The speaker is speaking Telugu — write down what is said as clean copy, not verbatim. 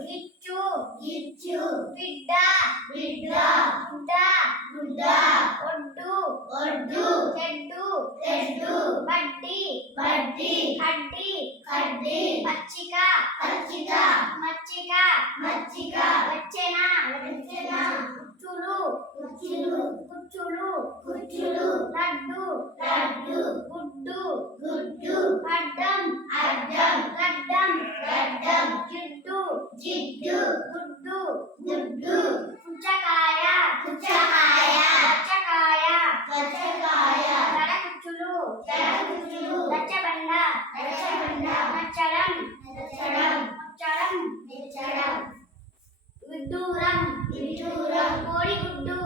గిచ్చు బిడ్డ గుడ్డ ఒడ్డు తెడ్డు బడ్డి కడ్డి పచ్చిక మచ్చిక వచ్చెన కుచ్చులు లడ్డు గుడ్డు అడ్డం గడ్డం జిడ్డు గుడ్డు పుచ్చకాయ గచ్చకాయ గడకుచ్చులు గచ్చబండ నచ్చడం విడ్డూరం కోడిగుడ్డు